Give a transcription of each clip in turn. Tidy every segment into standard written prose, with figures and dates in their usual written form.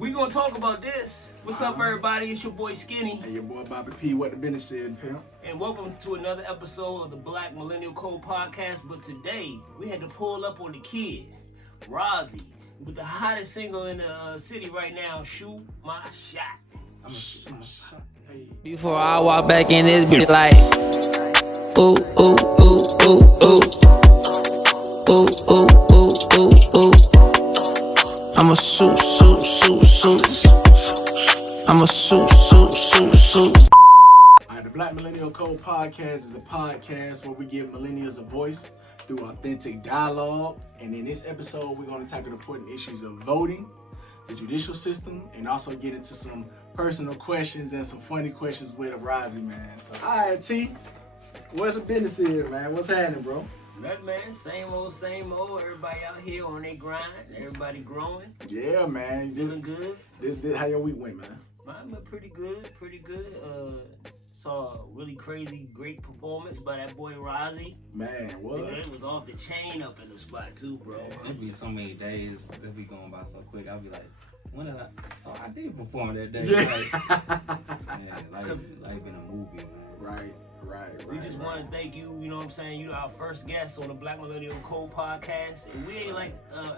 We gonna talk about this. What's up, everybody? It's your boy Skinny. And your boy Bobby P. What the business said, pimp. And welcome to another episode of the Black Millennial Code podcast. But today, we had to pull up on the kid, Rozzy, with the hottest single in the city right now, Shoot My Shot. Before I walk back in this bitch like, ooh, ooh, ooh, ooh, ooh, ooh, ooh, ooh, ooh, ooh. I'ma shoot. I'ma shoot. Alright, the Black Millennial Code podcast is a podcast where we give millennials a voice through authentic dialogue. And in this episode, we're going to tackle the important issues of voting, the judicial system, and also get into some personal questions and some funny questions with Rozzy, man. So, alright, T, what's the business here, man? What's happening, bro? Nothing, man. Same old. Everybody out here on their grind. Everybody growing. Yeah, man. Feeling good. This how your week went, man? Mine went pretty good. Saw a really crazy, great performance by that boy Rozzy. Man, what? It was off the chain up in the spot too, bro. It'd be so many days that be going by so quick. I'll be like, when did I? Oh, I did perform that day. Yeah. Like been a movie, man. Right. We just want to thank you, you know what I'm saying? You're our first guest on the Black Millennial Code podcast. And we ain't like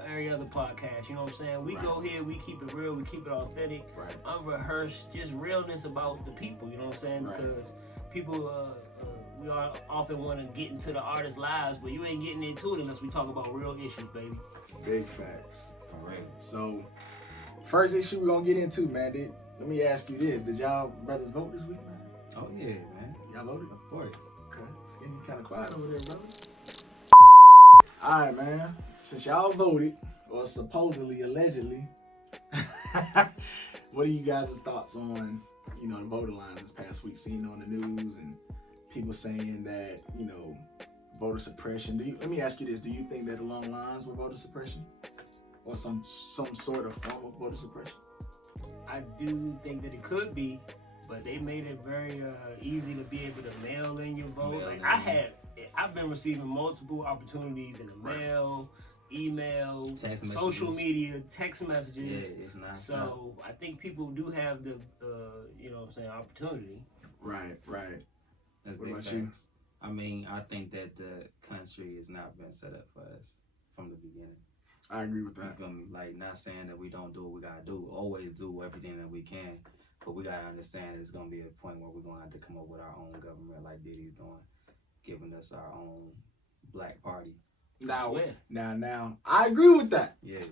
every other podcast, you know what I'm saying? We go here, we keep it real, we keep it authentic, unrehearsed, just realness about the people, you know what I'm saying? Because people, we all often want to get into the artists' lives, but you ain't getting into it unless we talk about real issues, baby. Big facts. All right. So, first issue we're going to get into, man, let me ask you this. Did y'all brothers vote this week, man? Oh, yeah, man. Y'all voted? Of course. Okay. Skinny kind of quiet over there, brother. Alright, man. Since y'all voted, or supposedly, allegedly, what are you guys' thoughts on, the voter lines this past week, seen on the news and people saying that, voter suppression? Let me ask you this. Do you think that along lines with voter suppression? Or some sort of form of voter suppression? I do think that it could be. But they made it very easy to be able to mail in your vote. I've been receiving multiple opportunities in the mail, email, social media, text messages. Yeah, it's nice. So I think people do have the, opportunity. Right. That's what big about facts. you? I mean, I think that the country has not been set up for us from the beginning. I agree with that. You feel me? Like, not saying that we don't do what we gotta do. Always do everything that we can. But we gotta understand it's gonna be a point where we're gonna have to come up with our own government like Diddy's doing, giving us our own black party. Now, I agree with that. Yeah.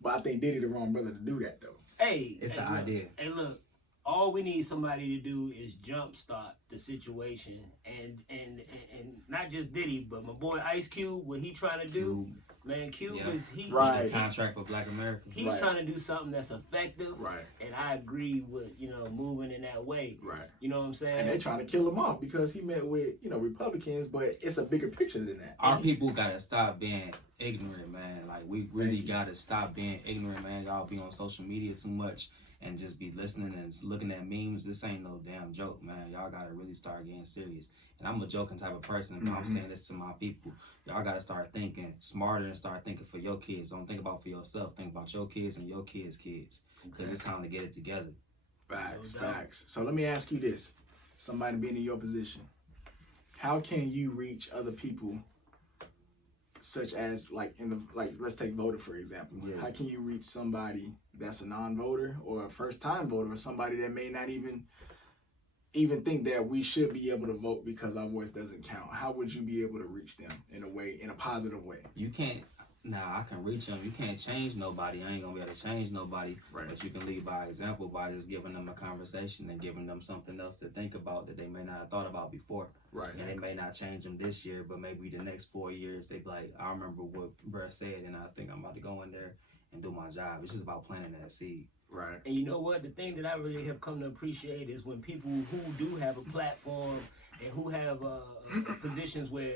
But I think Diddy the wrong brother to do that though. It's the idea. Hey, look, all we need somebody to do is jumpstart the situation, and not just Diddy, but my boy Ice Cube, what he trying to do. Man, Cube is he contract with Black America. He's trying to do something that's effective, right? And I agree with moving in that way, right? You know what I'm saying? And they trying to kill him off because he met with Republicans, but it's a bigger picture than that. Our people gotta stop being ignorant, man. Like we really gotta stop being ignorant, man. Y'all be on social media too much and just be listening and looking at memes. This ain't no damn joke, man. Y'all gotta really start getting serious. And I'm a joking type of person, but I'm saying this to my people. Y'all gotta start thinking smarter and start thinking for your kids. Don't think about for yourself. Think about your kids and your kids' kids. Because it's time to get it together. Facts. So let me ask you this. Somebody being in your position. How can you reach other people such as let's take voter for example. Yeah. How can you reach somebody that's a non-voter or a first-time voter or somebody that may not even think that we should be able to vote because our voice doesn't count? How would you be able to reach them in a positive way? You can't. I can reach them. You can't change nobody. I ain't gonna be able to change nobody. Right. But you can lead by example by just giving them a conversation and giving them something else to think about that they may not have thought about before. Right. And it may not change them this year, but maybe the next 4 years they be like, I remember what Bruh said, and I think I'm about to go in there and do my job. It's just about planting that seed. Right. And you know what? The thing that I really have come to appreciate is when people who do have a platform and who have positions where,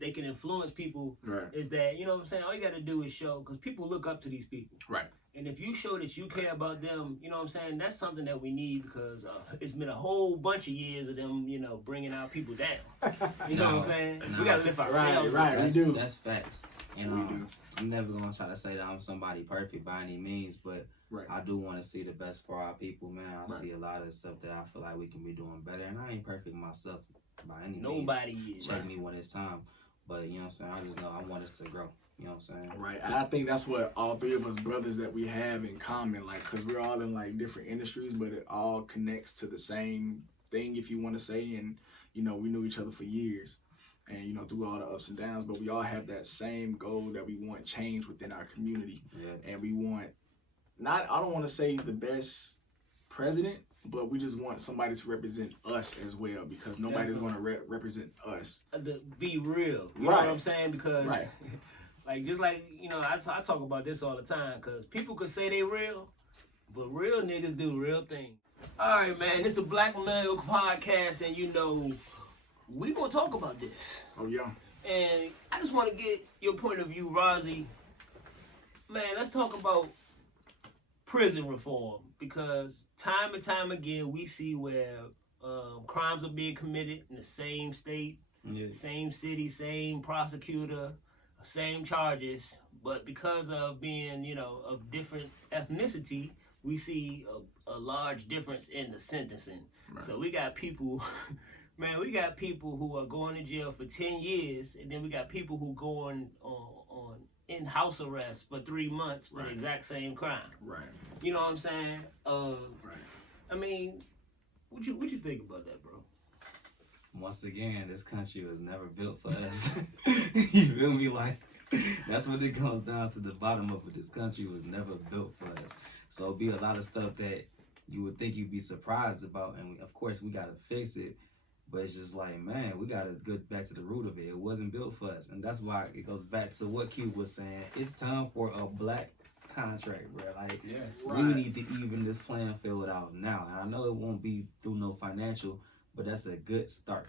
they can influence people, right. is that, you know what I'm saying? All you got to do is show, because people look up to these people. Right. And if you show that you care about them, you know what I'm saying, that's something that we need because it's been a whole bunch of years of them, you know, bringing our people down. You know what I'm saying? We got to lift ourselves. Right, that's, we do. That's facts. And we do. I'm never going to try to say that I'm somebody perfect by any means, but I do want to see the best for our people, man. I see a lot of stuff that I feel like we can be doing better. And I ain't perfect myself by any means. Nobody is. Check me when it's time. But, you know what I'm saying, I just know I want us to grow. You know what I'm saying? Right. And I think that's what all three of us brothers that we have in common, like, because we're all in, like, different industries, but it all connects to the same thing, if you want to say. And, you know, we knew each other for years and, you know, through all the ups and downs, but we all have that same goal that we want change within our community. Yeah. And we want, I don't want to say the best president, but we just want somebody to represent us as well, because nobody's going to represent us. Be real. You know what I'm saying? Because... Like, just like, you know, I talk about this all the time, because people could say they real, but real niggas do real things. All right, man, it's the Black Millennial Podcast, and, you know, we gonna talk about this. Oh, yeah. And I just want to get your point of view, Rozzy. Man, let's talk about prison reform, because time and time again, we see where crimes are being committed in the same state, same city, same prosecutor, same charges, but because of being, you know, of different ethnicity, we see a large difference in the sentencing. So we got people, man, we got people who are going to jail for 10 years, and then we got people who going on in house arrest for 3 months for the exact same crime. Right. You know what I'm saying? I mean, what you think about that, bro? Once again, this country was never built for us. You feel me? Like, that's what it comes down to. The bottom of it. This country was never built for us. So it'll be a lot of stuff that you would think you'd be surprised about, and of course we gotta fix it. But it's just like, man, we gotta go back to the root of it. It wasn't built for us, and that's why it goes back to what Cube was saying. It's time for a black contract, bro. Like, we need to even this playing field out now. And I know it won't be through no financial, but that's a good start.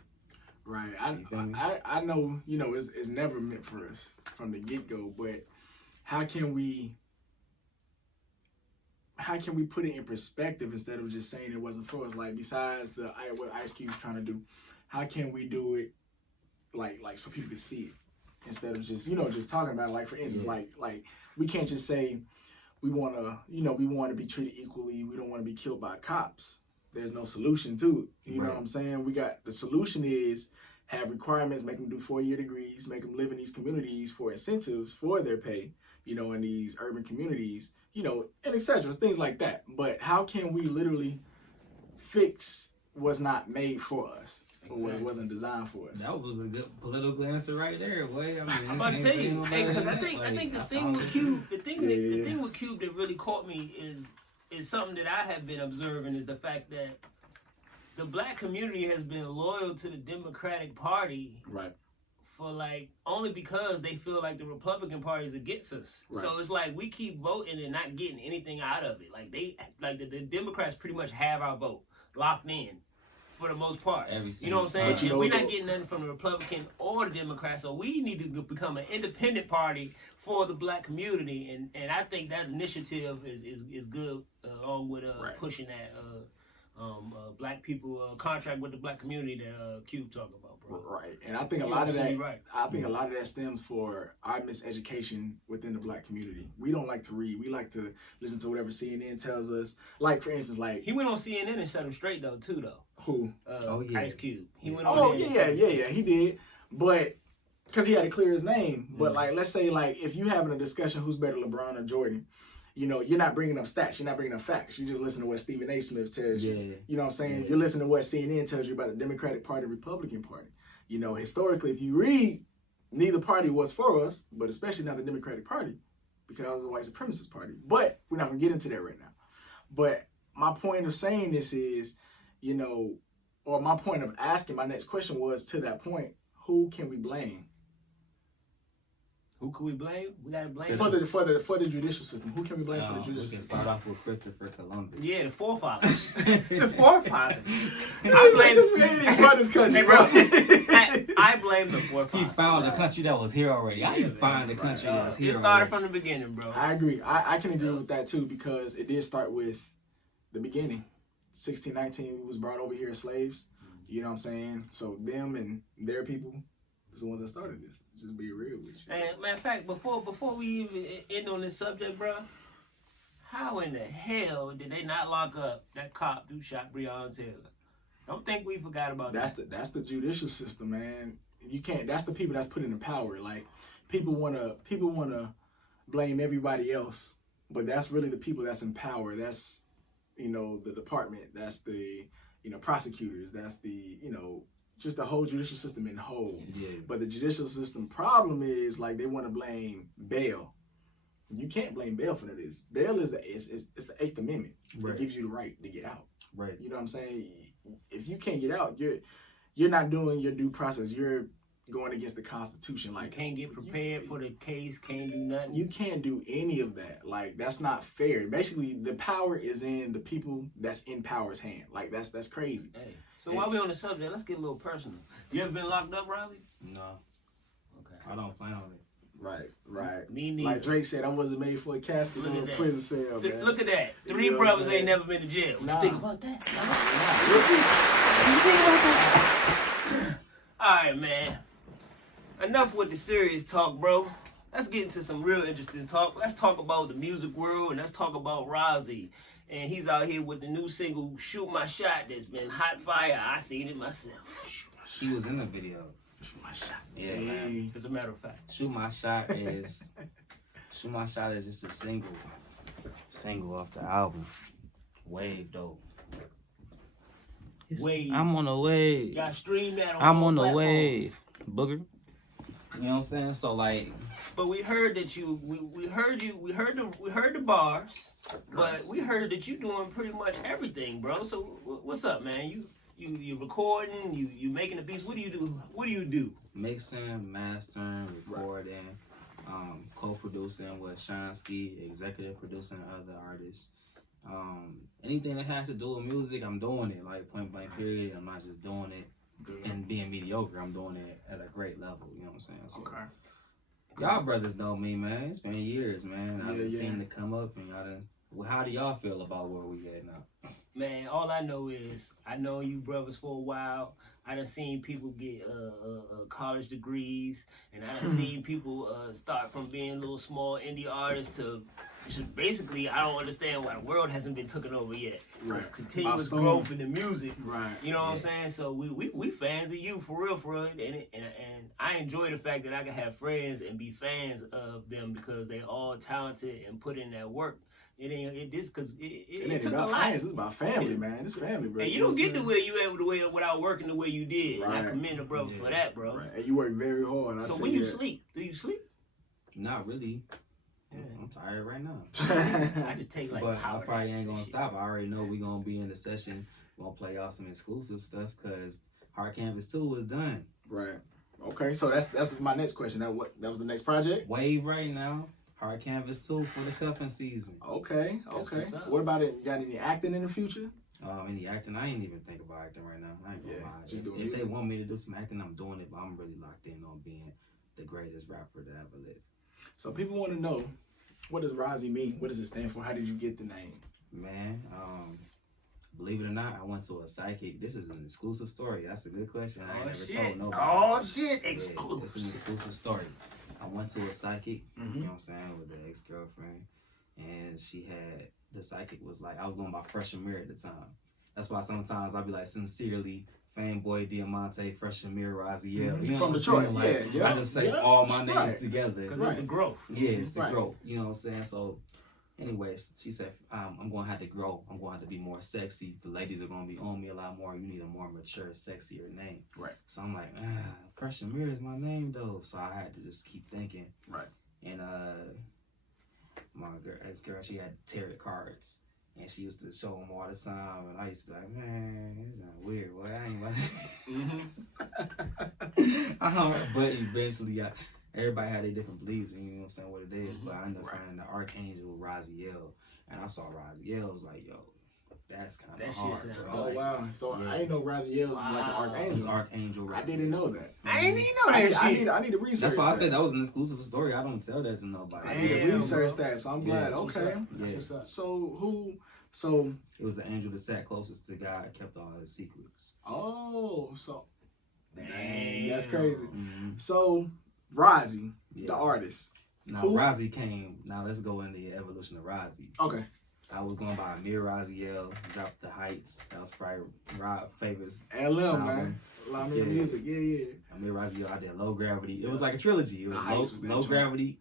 Right. I know, you know, it's never meant for us from the get-go, but how can we put it in perspective instead of just saying it wasn't for us? Like, besides what Ice Cube's trying to do, how can we do it like so people can see it instead of just, you know, just talking about it? Like, for instance, like we can't just say we want to be treated equally. We don't want to be killed by cops. There's no solution to it. You know what I'm saying? The solution is have requirements, make them do 4-year degrees, make them live in these communities for incentives for their pay, you know, in these urban communities, you know, and etc. Things like that. But how can we literally fix what's not made for us? Or what it wasn't designed for us? That was a good political answer right there, boy. I mean, I'm about to tell you, because I think the thing with Cube, the thing with Cube that really caught me is something that I have been observing, is the fact that the black community has been loyal to the Democratic Party for like only because they feel like the Republican Party is against us. So it's like we keep voting and not getting anything out of it. Like the Democrats pretty much have our vote locked in for the most part. You know what I'm saying? And we're not getting nothing from the Republican or the Democrats, so we need to become an independent party for the black community, and I think that initiative is good, along with pushing that black people contract with the black community that Cube talking about, bro. Right, and I think a lot of that. I think a lot of that stems for our miseducation within the black community. We don't like to read. We like to listen to whatever CNN tells us. Like, for instance, like he went on CNN and set him straight though, too, though. Who? Ice Cube. He went on. He did, but. Because he had to clear his name. But, like, let's say, like, if you having a discussion who's better, LeBron or Jordan, you know, you're not bringing up stats. You're not bringing up facts. You just listen to what Stephen A. Smith tells you. You know what I'm saying? You're listening to what CNN tells you about the Democratic Party, Republican Party. You know, historically, if you read, neither party was for us, but especially not the Democratic Party, because it was a white supremacist party. But we're not going to get into that right now. But my point of saying this is, you know, or my point of asking, my next question was, to that point, who can we blame? Who can we blame? We gotta blame For the judicial system. Who can we blame for the judicial We can system? start off with Christopher Columbus. Yeah, the forefathers. The forefathers. I blame We ain't even from this country, Hey, bro. I blame the forefathers. He found the country that was here already. I didn't find the country that was here It started already. from the beginning, bro. I agree. I can agree with that too because it did start with the beginning. 1619, we was brought over here as slaves. You know what I'm saying? So them and their people is the ones that started this. Just be real with you. And matter of fact, before we even end on this subject, bro, how in the hell did they not lock up that cop who shot Breonna Taylor? Don't think we forgot about that. That's the judicial system, man. You can't. That's the people that's put in power. Like people wanna blame everybody else, but that's really the people that's in power. That's the department. That's the prosecutors. That's the just the whole judicial system in whole. Yeah. But the judicial system problem is like they want to blame bail. You can't blame bail for this. Bail is it's the 8th Amendment. Right. It gives you the right to get out. Right. You know what I'm saying? If you can't get out, you're not doing your due process. You're going against the Constitution. You Like can't get prepared for the case, can't do nothing. you can't do any of that. Like that's not fair. Basically, the power is in the people that's in power's hand. Like that's crazy. Hey, so while we on the subject, let's get a little personal. You ever been locked up, Riley? No, Okay. I don't plan on it. Right. Me neither. Like Drake said, I wasn't made for a casket Look or at a that. prison cell, man. Look at that. Three You know what I'm brothers saying? ain't never been to jail. What Nah. you think about that? Nah, What you think about that? All right, man. Enough with the serious talk, bro. Let's get into some real interesting talk. Let's talk about the music world and let's talk about Rozzy. And he's out here with the new single, Shoot My Shot, that's been hot fire. I seen it myself. He was in the video. Shoot my shot. Yeah, man. As a matter of fact. Shoot My Shot is just a single off the album. Wave though. Wave. I'm on a wave. Y'all stream that on I'm all on the platforms. wave. Booger. You know what I'm saying? So like, But we heard that we heard the bars, but we heard that you doing pretty much everything, bro. So what's up, man? You recording, you making the beats. What do you do? What do you do? mixing, mastering, recording, co-producing with Shansky, executive producing other artists. Anything that has to do with music, I'm doing it. Like point blank period. I'm not just doing it and being mediocre. I'm doing it at a great level. You know what I'm saying? So, Okay. y'all brothers know me, man. It's been years, man. I've been Yeah. seeing it come up, and y'all done. Well, how do y'all feel about where we at now? Man, all I know is I know you brothers for a while. I done seen people get college degrees, and I done seen people start from being little small indie artists to just basically. I don't understand why the world hasn't been taken over yet. Right. Continuous By storm. growth in the music. Right. You know what I'm saying? So we fans of you for real, and I enjoy the fact that I can have friends and be fans of them because they all talented and put in that work. It ain't because it ain't took a about lot. fans. It's about family, man. It's family, bro. And you know don't what get I'm to saying? where you able to way without working the way you did. And I Right. commend the brother for that, bro. Right. And you work very hard. So when you sleep, do you sleep? Not really. Yeah. I'm tired right now. I just take like But I power probably naps ain't and gonna shit. stop. I already know we gonna be in the session. We're gonna play y'all some exclusive stuff because Hard Canvas 2 is done. Right. Okay. So that's my next question. That was the next project. Wave right now. Hard Canvas 2 for the cuffing season. Okay. That's Okay. what's up. What about it? You got any acting in the future? Any acting, I ain't even think about acting right now. I ain't gonna Yeah, lie. just doing If they music. want me to do some acting, I'm doing it, but I'm really locked in on being the greatest rapper to ever live. So people want to know, what does Rozzy mean? What does it stand for? How did you get the name? Man, believe it or not, I went to a psychic. This is an exclusive story. That's a good question. I ain't never told nobody. Oh shit! Yeah, Exclusive. it's an exclusive story. I went to a psychic, Mhm. you know what I'm saying, with the ex-girlfriend, and the psychic was like, I was going by freshman mirror at the time. That's why sometimes I'll be like, sincerely, Fanboy Diamante, freshman mirror, Rozzy, yeah. You know From what I'm Detroit, saying? Like, yeah, I just say yeah, all my names right. together. Because Right. it's the growth. Yeah, it's the Right. growth. You know what I'm saying? So, anyways, she said, I'm going to have to grow. I'm going to have to be more sexy. The ladies are going to be on me a lot more. You need a more mature, sexier name. Right. So I'm like, freshman mirror is my name, though. So I had to just keep thinking. Right. And my ex-girl, she had tarot cards. And she used to show them all the time. And I used to be like, man, this is weird. Boy, I ain't about Mm-hmm. But eventually, everybody had their different beliefs, and you know what I'm saying, what it is. But I ended up Right. finding the Archangel Raziel, and I saw Raziel. Was like, yo, that's kind That of shit hard. sound Bro. Oh like- wow! So Yeah. I didn't know Raziel was like an Wow. It's archangel. Archangel Raziel. I didn't know that. I ain't even know that I shit. need to research. That's why I said that was an exclusive story. I don't tell that to nobody. I need to Damn, research bro. that. So I'm Yeah, glad. That's what's Okay. up. That's Yeah. what's up. So who? So It was the angel that sat closest to God, kept all his secrets. Dang, that's crazy. Mm-hmm. So Razi, Yeah. the artist. Now Who- Razi came. Now let's go in the evolution of Razi. Okay. I was going by Amir Raziel, dropped the Heights. That was probably Rob Favor's LM, album. man. Love Yeah. music. Yeah. Amir Raziel. I did Low Gravity. It was like a trilogy. It The was Heights was that Low joint. Gravity,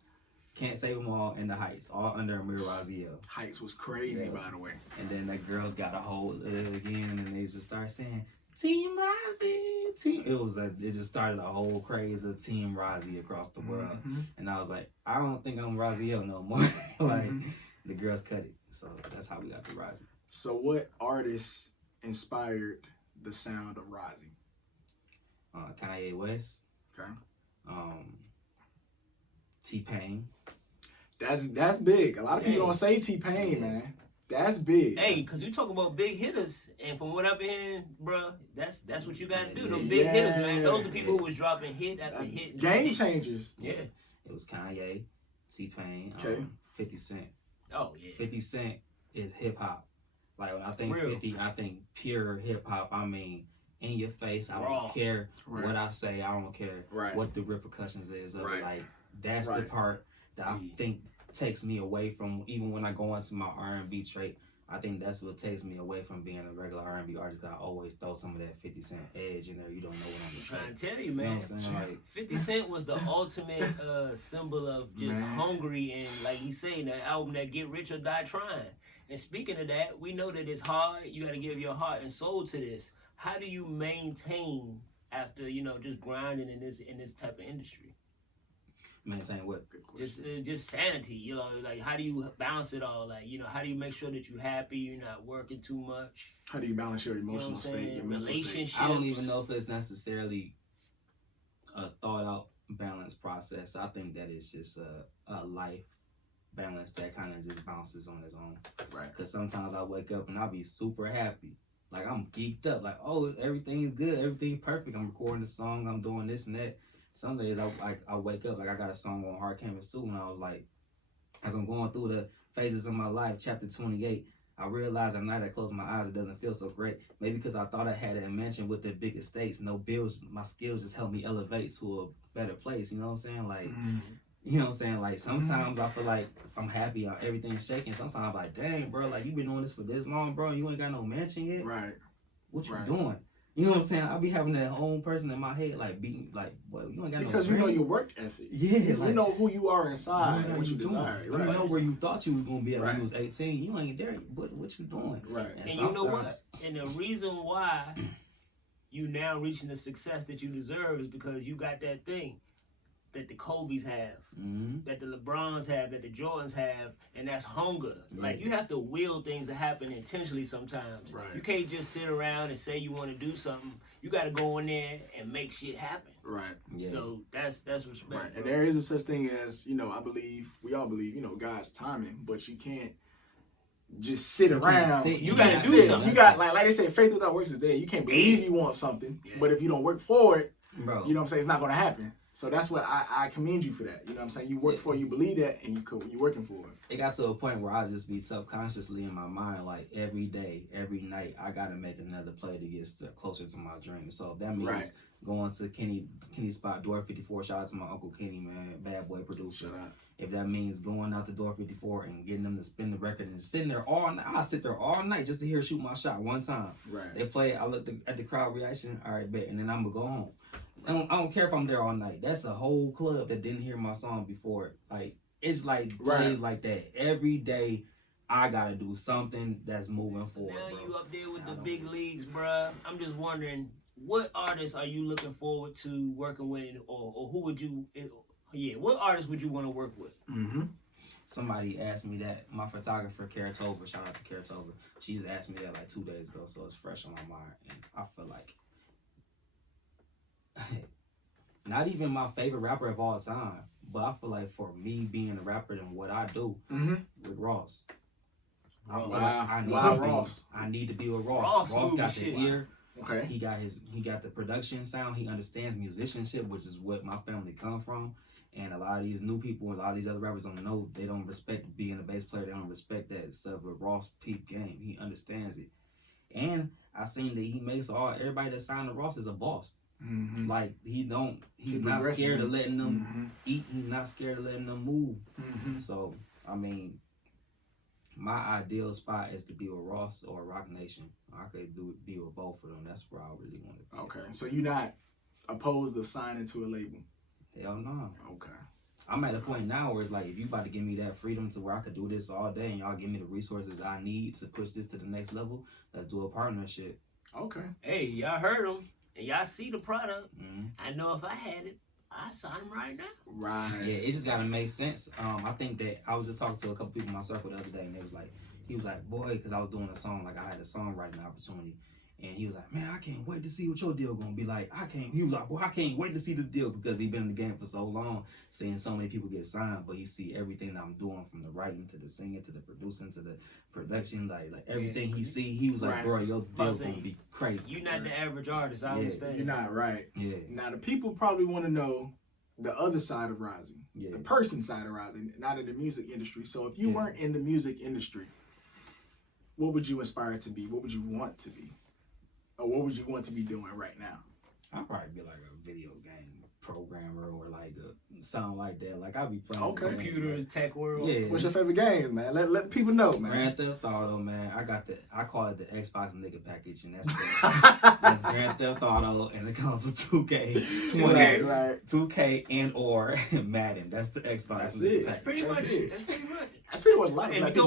Can't Save Them All, and the Heights, all under Amir Raziel. Heights was crazy, Yeah. by the way. And then the girls got a hold of it again, and then they just started saying Team Razi, Team. It just started a whole craze of Team Razi across the world. Mhm. And I was like, I don't think I'm Raziel no more. Like the girls cut it, so that's how we got to Razi. So what artist inspired the sound of Razi? Kanye West, Okay. T-Pain. That's big. A lot of people Hey. don't say T-Pain, man. That's big. Hey, cause you talk about big hitters, and from what I've been hearing, bro, that's what you gotta do. Them big hitters, man. Those are the people who was dropping hit after That's hit. game hit. changers. Yeah. It was Kanye, T-Pain, Okay. 50 Cent. Oh yeah. 50 Cent is hip hop. Like when I think Real. 50, I think pure hip hop. I mean, in your face. I Raw. don't care Right. what I say. I don't care Right. what the repercussions is of Right. it. Like that's the Right. part that I Yeah. think takes me away from even when I go into my R&B trait. I think that's what takes me away from being a regular R&B artist. 'Cause I always throw some of that 50 Cent edge in there. You don't know what I'm gonna I'm say. trying to tell you, You know what man. I'm saying? Like 50 Cent was the ultimate symbol of just Man. hungry and, like he said, that album that Get Rich or Die Trying. And speaking of that, we know that it's hard. You got to give your heart and soul to this. How do you maintain after just grinding in this type of industry? maintain what? Just sanity. Like how do you balance it all? Like how do you make sure that you're happy? You're not working too much. How do you balance your You know what emotional I'm state, saying? your mental state? Relationships. I don't even know if it's necessarily a thought out balance process. I think that it's just a life balance that kind of just bounces on its own. Right. Because sometimes I wake up and I'll be super happy. Like I'm geeked up. Like, oh, everything's good. Everything's perfect. I'm recording the song. I'm doing this and that. Some days I wake up, like I got a song on Hard Canvas too, and I was like, as I'm going through the phases of my life, chapter 28, I realized at night I close my eyes, it doesn't feel so great. Maybe because I thought I had a mansion with the big estates, no bills, my skills just help me elevate to a better place. You know what I'm saying? Like, you know what I'm saying? Like sometimes I feel like I'm happy, everything's shaking. Sometimes I'm like, dang, bro, like you've been doing this for this long, bro, and you ain't got no mansion yet. Right. What you Right. doing? You know what I'm saying? I be having that own person in my head, like beating, like, boy, you ain't got Because no you know brain. your work ethic. Yeah, You like, know who you are inside and what you doing? desire. You Right. know where you thought you was gonna be at when Right. you was 18. You ain't there. What you doing? Right. And you know what? And the reason why you now reaching the success that you deserve is because you got that thing that the Kobe's have, Mm-hmm. that the LeBrons have, that the Jordans have, and that's hunger. Yeah. Like you have to will things to happen intentionally sometimes. Right. You can't just sit around and say you want to do something. You got to go in there and make shit happen. Right. Yeah. So that's respect. Right. Bro. And there is a such thing as, we all believe, God's timing, but you can't just sit You can't around. sit. You can't gotta do sit. something. You got, like they say, faith without works is dead. You can't believe you want something, Yeah. but if you don't work for it, Bro, you know what I'm saying, it's not going to happen. So that's what I commend you for that. You know what I'm saying? You work for it, you believe that, and you're working for it. it got to a point where I just be subconsciously in my mind, like every day, every night, I gotta make another play to get closer to my dream. So if that means Right. going to Kenny spot, Door 54. Shout out to my Uncle Kenny, man, bad boy producer. Shut up. If that means going out to Door 54 and getting them to spin the record and sitting there all night, I sit there all night just to hear shoot my shot one time. Right. They play it, I look at the crowd reaction, all right, bet, and then I'm gonna go home. I don't care if I'm there all night. That's a whole club that didn't hear my song before. Like, it's like plays like that. Every day, I gotta do something that's moving forward, Now bro. you up there with I the don't- big leagues, bruh. I'm just wondering, what artists are you looking forward to working with, or who would you? What artists would you want to work with? Mm-hmm. Somebody asked me that. My photographer, Karatova, shout out to Karatova. She's asked me that like 2 days ago, so it's fresh on my mind. And I feel like not even my favorite rapper of all time, but I feel like for me being a rapper and what I do, with Ross. I feel like I need to be with Ross. Ross got the ear. Okay. He got the production sound. He understands musicianship, which is what my family come from. And a lot of these new people, a lot of these other rappers don't know. They don't respect being a bass player. They don't respect that stuff. But Ross peep game. He understands it. And I seen that he makes everybody that signed to Ross is a boss. Like he's not scared of letting them eat. He's not scared of letting them move. So I mean, my ideal spot is to be with Ross or Rock Nation. I could be with both of them. That's where I really want to be. Okay, so you're not opposed of signing to a label? Hell no. Okay. I'm at a point now where it's like, if you about to give me that freedom to where I could do this all day and y'all give me the resources I need to push this to the next level, let's do a partnership. Okay. Hey, y'all heard him. And y'all see the product. I know if I had it, I'd sign him right now. Right. Yeah, it just got to make sense. I think that I was just talking to a couple people in my circle the other day, and he was like, boy, because I was doing a song, like I had a songwriting opportunity. And he was like, man, I can't wait to see what your deal gonna be like. He was like, boy, I can't wait to see the deal because he been in the game for so long, seeing so many people get signed, but he see everything that I'm doing from the writing to the singing to the producing to the production, like everything he see. He was like, bro, your deal's gonna be crazy. You're not the average artist, I understand. You're not, right. Yeah. Now, the people probably want to know the other side of rising, the person side of rising, not in the music industry. So if you weren't in the music industry, what would you aspire to be? What would you want to be? Or what would you want to be doing right now? I'd probably be like a video game programmer or like something like that. Like I'd be playing computers, tech world. Yeah. What's your favorite games, man? Let people know, man. Grand Theft Auto, man. I call it the Xbox nigga package, and that's Grand Theft Auto, and it comes with 2K, 2K, right? 2K and or Madden. That's the Xbox. That's nigga it. package. Pretty much. That's pretty much life. And like you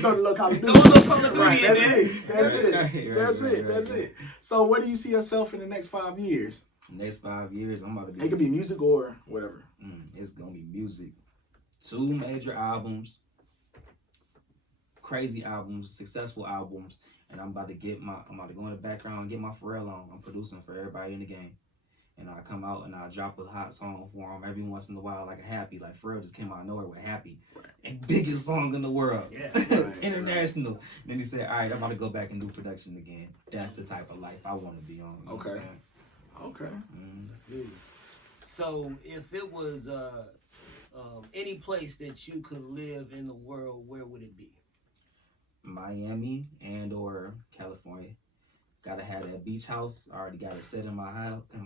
throw the little Call of Duty. Right, That's it. So where do you see yourself in the next 5 years? Next 5 years, I'm about to be. It could be music or whatever. It's gonna be music. 2 major albums, crazy albums, successful albums, and I'm about to go in the background and get my Pharrell on. I'm producing for everybody in the game. And I come out and I drop a hot song for him every once in a while, like a Happy. Like Pharrell just came out of nowhere with Happy. And biggest song in the world. International. Right. Then he said, all right, I'm about to go back and do production again. That's the type of life I want to be on. You know what I'm saying? So if it was any place that you could live in the world, where would it be? Miami and or California. Gotta have that beach house. I already got it set in my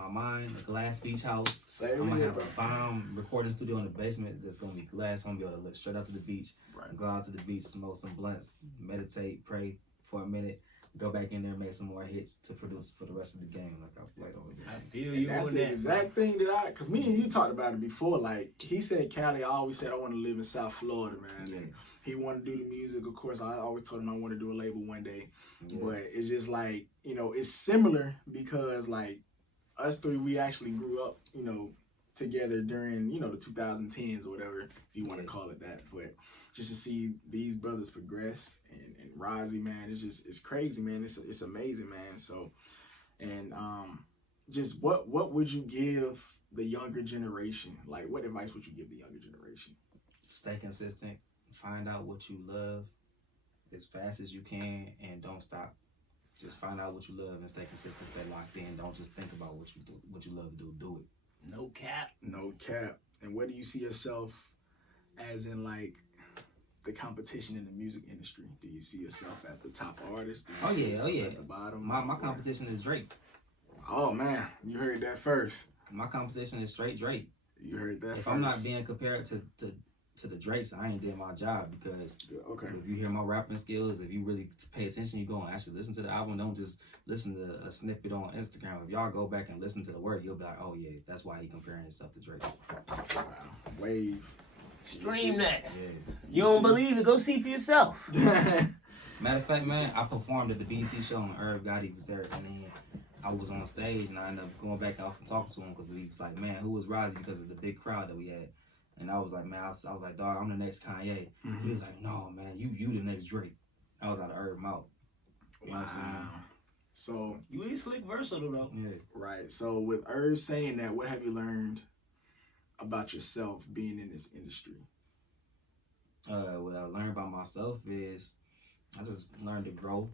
mind. A glass beach house. I'm gonna have a bomb recording studio in the basement that's gonna be glass. I'm gonna be able to look straight out to the beach. Right. Go out to the beach, smoke some blunts, meditate, pray for a minute, go back in there and make some more hits to produce for the rest of the game. Like I played over there. I feel you. That's on the that exact thing that cause me and you talked about it before. Like he said, Cali. I always said I want to live in South Florida, man. Yeah. He wanted to do the music. Of course, I always told him I want to do a label one day. Yeah. But it's just like, it's similar because like us three, we actually grew up, together during, the 2010s or whatever, if you want to call it that. But just to see these brothers progress and Rozzy, man, it's crazy, man. It's amazing, man. So, and just what would you give the younger generation? Like, what advice would you give the younger generation? Stay consistent. Find out what you love as fast as you can and don't stop. Just find out what you love and stay consistent, stay locked in. Don't just think about what you love to do it. No cap. And where do you see yourself as in like the competition in the music industry? Do you see yourself as the top artist? As the bottom? My competition is Drake. Oh man, you heard that first. My competition is straight Drake. You heard that first. If I'm not being compared to the Drakes, I ain't did my job because if you hear my rapping skills, if you really pay attention, you go and actually listen to the album. Don't just listen to a snippet on Instagram. If y'all go back and listen to the word, you'll be like, oh yeah, that's why he comparing himself to Drake. Wow. Wave. Stream that. Yeah. You don't believe it? Go see for yourself. Matter of fact, man, I performed at the BET show and Irv Gotti was there, and then I was on stage and I ended up going back off and talking to him because he was like, man, who was Rozzy because of the big crowd that we had. And I was like, man, I was like, dog, I'm the next Kanye. He was like, no, man, you the next Drake. I was out of Irv mouth. Wow. So You ain't slick versatile though. Yeah. right. So with Irv saying that, what have you learned about yourself being in this industry? What I learned about myself is I just learned to grow.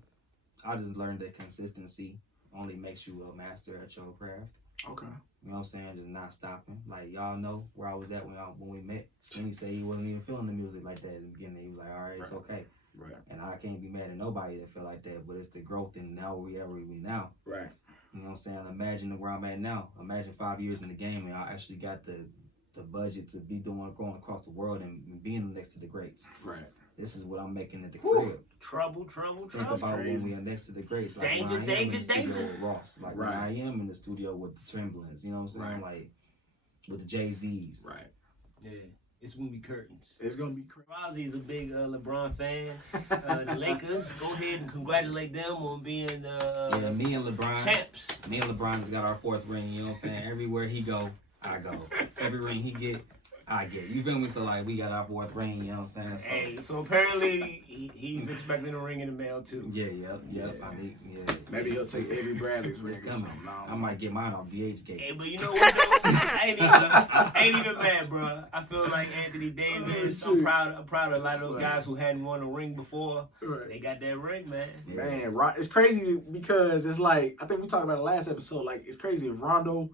I just learned that consistency only makes you a master at your craft. Okay. You know what I'm saying? Just not stopping. Like, y'all know where I was at when we met. Skinny said he wasn't even feeling the music like that in the beginning. He was like, all right, it's okay. Right. And I can't be mad at nobody that feel like that, but it's the growth and now where we now. Right. You know what I'm saying? Imagine where I'm at now. Imagine 5 years in the game and I actually got the budget to be going across the world and being next to the greats. Right. This is what I'm making at the Woo. crib. Trouble. Think about when we are next to the greats. Like Danger, when I am danger, in the studio danger. with Ross. Like Right. when I am in the studio with the Tremblings. You know what I'm saying? Right. Like with the Jay-Z's. Right. Yeah, it's gonna be curtains. It's gonna be crazy. Rozzy's a big LeBron fan. The Lakers, go ahead and congratulate them on being Yeah, me and LeBron. champs. Me and LeBron just got our 4th ring, you know what I'm saying? Everywhere he go, I go. Every ring he get, I get. You feel me? So like we got our 4th ring, you know what I'm saying? So, Hey, so apparently he's expecting a ring in the mail too. yeah, yep. Yeah. I mean, yeah. Maybe he'll take Avery Bradley's ring It's or coming. something. I might get mine off DH Hey, gate. but you know what though? I ain't even mad, bro. I feel like Anthony Davis. Oh, I'm shit. proud of a lot of those guys who hadn't won a ring before. Right. They got that ring, man. Man, it's crazy because it's like, I think we talked about it last episode, like it's crazy if Rondo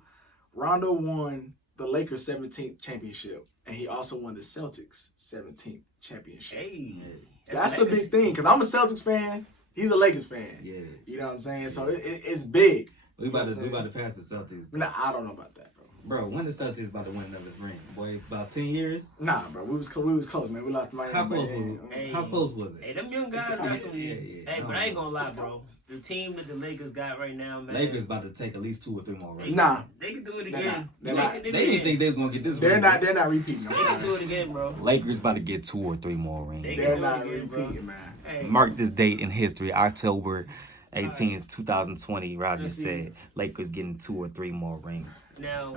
won the Lakers 17th championship and he also won the Celtics 17th championship. Hey, That's a big thing because I'm a Celtics fan, he's a Lakers fan. Yeah. You know what I'm saying? So it's big. We about to pass the Celtics. I don't know about that, bro. Bro, when the Celtics about to win another ring? Boy, about 10 years? Nah, bro, we was close, man. We lost to Miami. How close was man. it? Hey. How close was it? Hey, them young guys got some. Yeah. Hey, but I ain't gonna lie, bro. The team that the Lakers got right now, man. Lakers about to take at least 2 or 3 more rings. Nah. They can do it They're again. not. They're not. They didn't think they was gonna get this They're ring. not repeating. I'm They can sorry. do it again, bro. Lakers about to get 2 or 3 more rings. They They're can not do it again, bro. repeating, man. Hey, Mark this date in history, October 18th, 2020. Razi Let's see. said Lakers getting 2 or 3 more rings. now,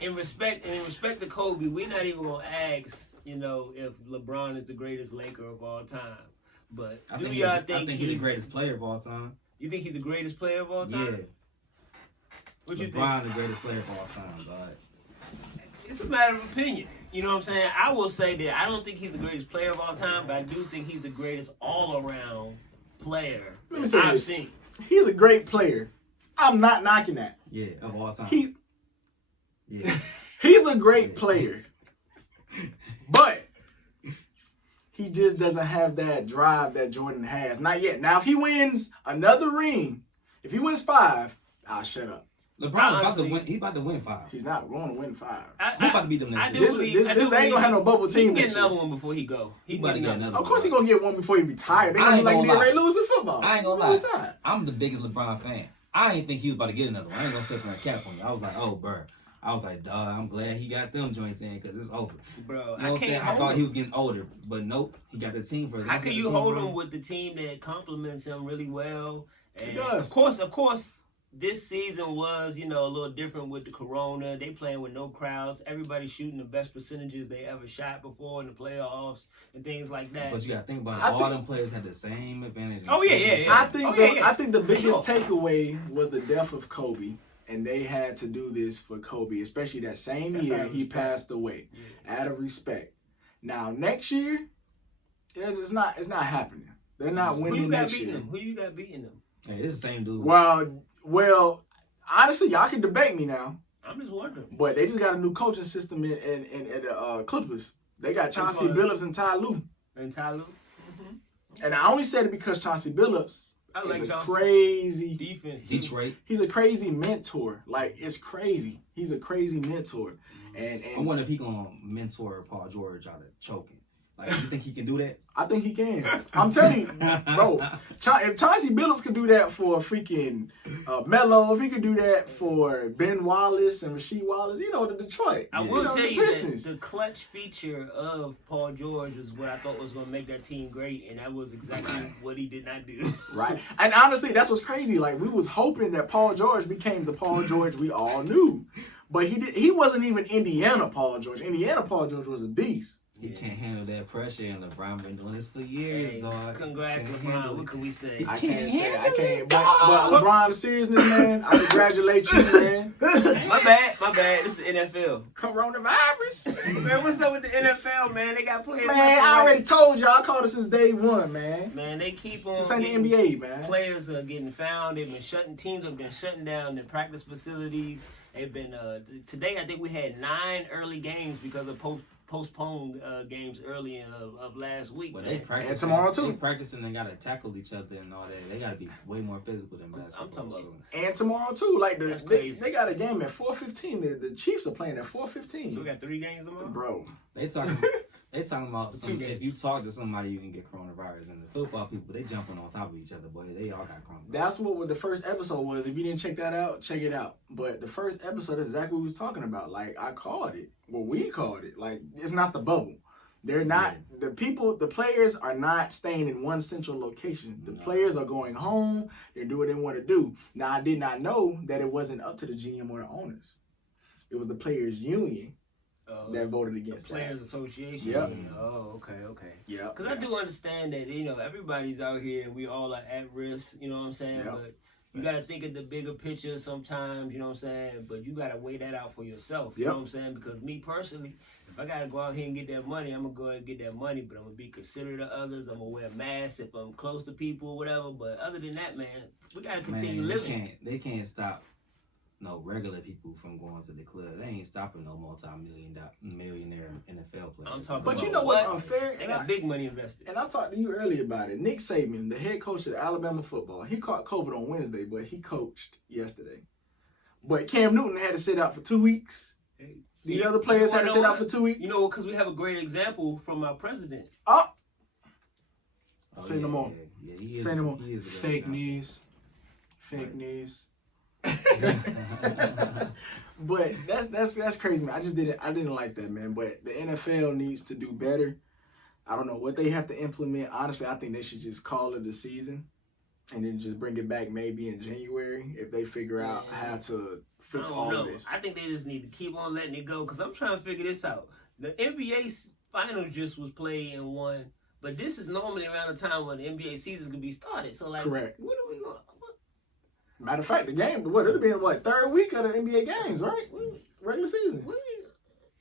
in respect to Kobe, we're not even gonna ask, if LeBron is the greatest Laker of all time. But I do think y'all I think think he's the greatest player of all time. You think he's the greatest player of all time? Yeah. What you think? LeBron the greatest player of all time, but It's a matter of opinion. You know what I'm saying? I will say that I don't think he's the greatest player of all time, but I do think he's the greatest all-around player Let me say I've this. seen. He's a great player. I'm not knocking that. yeah, of all time. He's yeah. a great player. But he just doesn't have that drive that Jordan has. Not yet. Now, if he wins another ring, if he wins 5, I'll shut up. LeBron's about Honestly, to win. He about to win 5. He's not going to win 5. He about to beat them I next do year. believe. This ain't gonna have no bubble He team can get next another year. one before he go. He about to get another Of course he's going to get one before he retire. They I going to ain't be like gonna Ray lie. Lewis in football. I ain't gonna He lie. retired. I'm the biggest LeBron fan. I ain't think he was about to get another one. I ain't gonna step on a cap on you. I was like, oh, bro. I was like, dog, I'm glad he got them joints in because it's over. Bro, You know what I I'm saying? can't I thought hold he him. was getting older, but nope, he got the team first. How Once can he you got the team hold first- him with the team that complements him really well? And He does. Of course, this season was, a little different with the corona. They playing with no crowds. Everybody shooting the best percentages they ever shot before in the playoffs and things like that. But you gotta think about it. I All think- them players had the same advantage. Oh, yeah. I think the For biggest sure. takeaway was the death of Kobe, and they had to do this for Kobe, especially that same That's year out of he respect. passed away. Yeah. Out of respect. Now next year, it's not happening. They're not Who winning you got next beating year. them? Who you got beating them? Hey, this is the same dude. Well, honestly, y'all can debate me now, I'm just wondering. but they just got a new coaching system in the Clippers. They got Chauncey one? Billups and Ty Lue. And Tyloo? And I only said it because Chauncey Billups I like is a Chauncey. crazy Defense. too. Detroit. He's a crazy mentor. Like, it's crazy. He's a crazy mentor. And I wonder if he gonna mentor Paul George out of choking. Like, you think he can do that? I think he can. I'm telling you, bro. If Chauncey Billups could do that for freaking Melo, if he could do that for Ben Wallace and Rasheed Wallace, the Detroit. I Yeah. will You know, tell the you that Pistons. the clutch feature of Paul George was what I thought was going to make that team great, and that was exactly what he did not do. Right. And honestly, that's what's crazy. Like, we was hoping that Paul George became the Paul George we all knew. But he wasn't even Indiana Paul George. Indiana Paul George was a beast. He can't handle that pressure, and LeBron been doing this for years, Hey, dog. congrats, LeBron. What can we say? I can't. But LeBron's seriousness, man. I congratulate you, man. My bad. This is the NFL. Coronavirus. Man, what's up with the NFL, man? They got players. Man, I already told y'all. I called it since day one, man. Man, they keep on. This ain't the NBA, man. Players are getting found. Teams have been shutting down their practice facilities. They've been today. I think we had 9 early games because of postponed games early of last week. But they practice and tomorrow too. They practicing and gotta tackle each other and all that. They gotta be way more physical than basketball. I'm talking about. And tomorrow too. Like That's crazy. they got a game at 4:15. The Chiefs are playing at 4:15. So we got 3 games tomorrow, bro. They talking about if you talk to somebody, you can get coronavirus. And the football people, they jumping on top of each other, boy. They all got coronavirus. That's what the first episode was. If you didn't check that out, check it out. But the first episode is exactly what we was talking about. Like, I called it. Well, we called it. Like, it's not the bubble. They're not, the players are not staying in one central location. The players are going home. They're doing what they want to do. Now, I did not know that it wasn't up to the GM or the owners. It was the players' union that voted against the Players Association. Yep. Oh, okay. Yeah. Because I do understand that, everybody's out here and we all are at risk, you know what I'm saying? Yep. But you got to think of the bigger picture sometimes, you know what I'm saying? But you got to weigh that out for yourself, you know what I'm saying? Because me personally, if I got to go out here and get that money, I'm going to go ahead and get that money, but I'm going to be considerate of others. I'm going to wear a mask if I'm close to people or whatever. But other than that, man, we got to continue living. They can't stop no regular people from going to the club. They ain't stopping no multi-millionaire NFL players. I'm talking But about you know what's unfair? They got big money invested. And I talked to you earlier about it. Nick Saban, the head coach of Alabama football, he caught COVID on Wednesday, but he coached yesterday. But Cam Newton had to sit out for 2 weeks. The other players had to sit out for 2 weeks. You know, because we have a great example from our president. Say no more. Yeah, Say no more. Fake news. But that's crazy, man. I didn't like that, man. But the NFL needs to do better. I don't know what they have to implement. Honestly, I think they should just call it a season and then just bring it back maybe in January if they figure out how to fix all of this. I think they just need to keep on letting it go because I'm trying to figure this out. The NBA finals just was played and won, but this is normally around the time when the NBA season could be started. So, like, correct. What are we going? Matter of fact, the game, it'll be in third week of the NBA games, right? Regular season.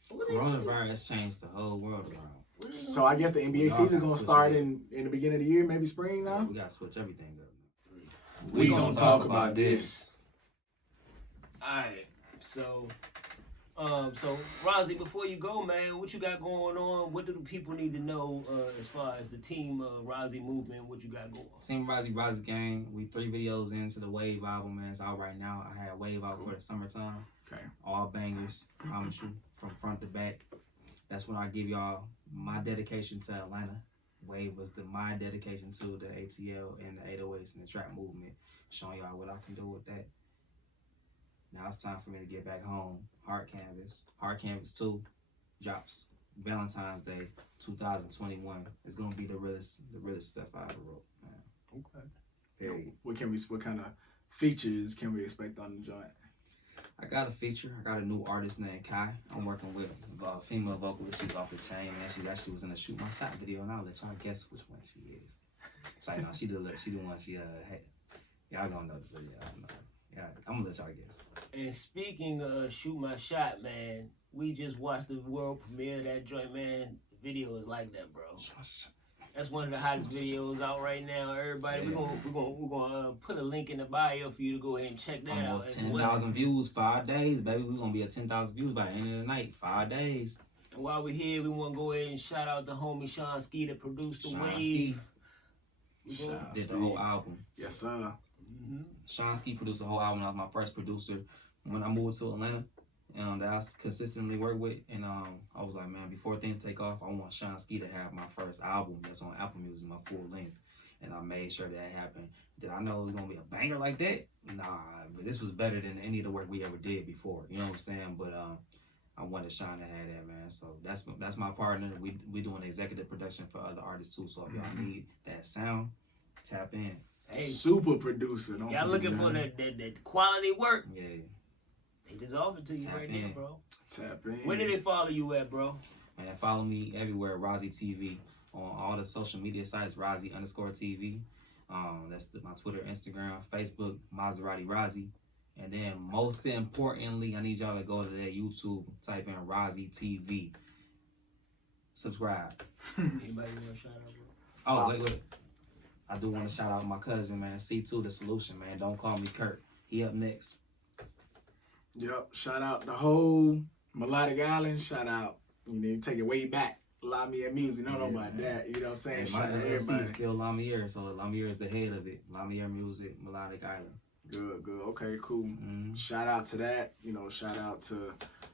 Coronavirus changed the whole world around. So I guess the NBA season gonna start in the beginning of the year, maybe spring now. Yeah, we gotta switch everything up. We gonna talk about this. All right, so Rozzy, before you go, man, what you got going on? What do the people need to know as far as the Team Rozzy movement? What you got going on? Team Rozzy gang. We 3 videos into the Wave album, man. It's out right now. I had Wave out for the summertime. Okay. All bangers, promise you, from front to back. That's when I give y'all my dedication to Atlanta. Wave was my dedication to the ATL and the 808s and the trap movement, showing y'all what I can do with that. Now it's time for me to get back home. Hard Canvas 2 drops Valentine's Day 2021. It's gonna be the realest stuff I ever wrote, man. Okay. Period. What kind of features can we expect on the joint? I got a feature. I got a new artist named Kai. I'm working with a female vocalist. She's off the chain, man. She actually was in a Shoot My Shot video, and I'll let y'all guess which one she is. It's like, no, she the one she hey, y'all gonna know this. Yeah, I know. Yeah, I'm gonna let y'all guess. And speaking of Shoot My Shot, man, we just watched the world premiere of that joint, man. The video is like that, bro. That's one of the hottest videos out right now. Everybody, we're gonna put a link in the bio for you to go ahead and check that out. Almost 10,000 views, 5 days, baby. We're gonna be at 10,000 views by the end of the night. 5 days. And while we're here, we want to go ahead and shout out the homie Sean Ski that produced the Wave. Did the whole album. Yes, sir. Mm-hmm. Sean Ski produced the whole album. I was my first producer when I moved to Atlanta, and that I consistently work with. And I was like, man, before things take off, I want Sean Ski to have my first album that's on Apple Music, my full length. And I made sure that happened. Did I know it was gonna be a banger like that? Nah, but this was better than any of the work we ever did before. You know what I'm saying? But I wanted Sean to have that, man. So that's my partner. We doing executive production for other artists too. So if y'all need that sound, tap in. Hey, super producer. Y'all looking for that quality work? Yeah. They just offered to you right now, bro. Tap in. Where did they follow you at, bro? Man, follow me everywhere, Rozzy TV, on all the social media sites, Rozzy_TV. That's my Twitter, Instagram, Facebook, Maserati Rozzy. And then most importantly, I need y'all to go to that YouTube, type in Rozzy TV. Subscribe. Anybody want to shout out, bro? Oh, wait. I do want to shout out my cousin, man. C2 The Solution, man. Don't call me Kurt. He up next. Yep. Shout out the whole Melodic Island. Shout out. You know, take it way back. Lamier Music. Don't know about that. You know what I'm saying? Hey, my Shout out LLC everybody. is still Lamier, so Lamier is the head of it. Lamier Music, Melodic Island. Good. Okay, cool. Mm-hmm. Shout out to that. You know, shout out to,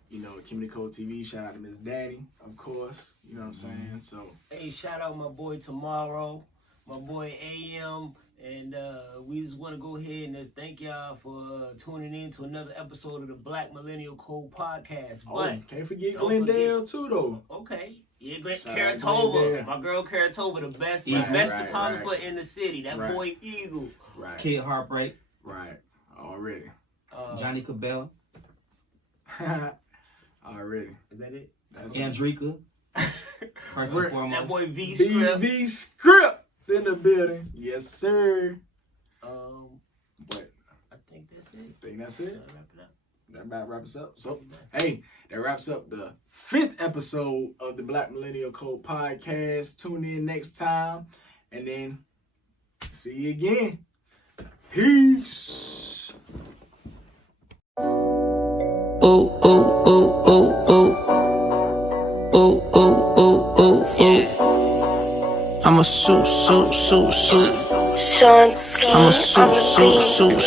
you know, Community Code TV. Shout out to Miss Danny, of course. You know what I'm saying? So, Hey, shout out my boy Tomorrow, my boy AM, and we just want to go ahead and just thank y'all for tuning in to another episode of the Black Millennial Code podcast. But can't forget don't Glendale too, though. okay, yeah, Shout out Karatova, Glendale. my girl Karatova, the best Right, photographer in the city. That Right. boy Eagle. Right. Kid Heartbreak, Right. Already. Johnny Cabell, Already. Is that it? That's Andrika, first and That foremost. That boy V Script. BV Script in the building. Yes, sir. But I think that's it. I think that's it. Wrap it up. That about wraps up. So, hey, that wraps up the 5th episode of the Black Millennial Code podcast. Tune in next time, and then see you again. Peace. Ooh, ooh, ooh, ooh, ooh. Ooh, ooh, ooh, ooh, yeah. I'm a shoot. Sean Ski I'm a on the shoot.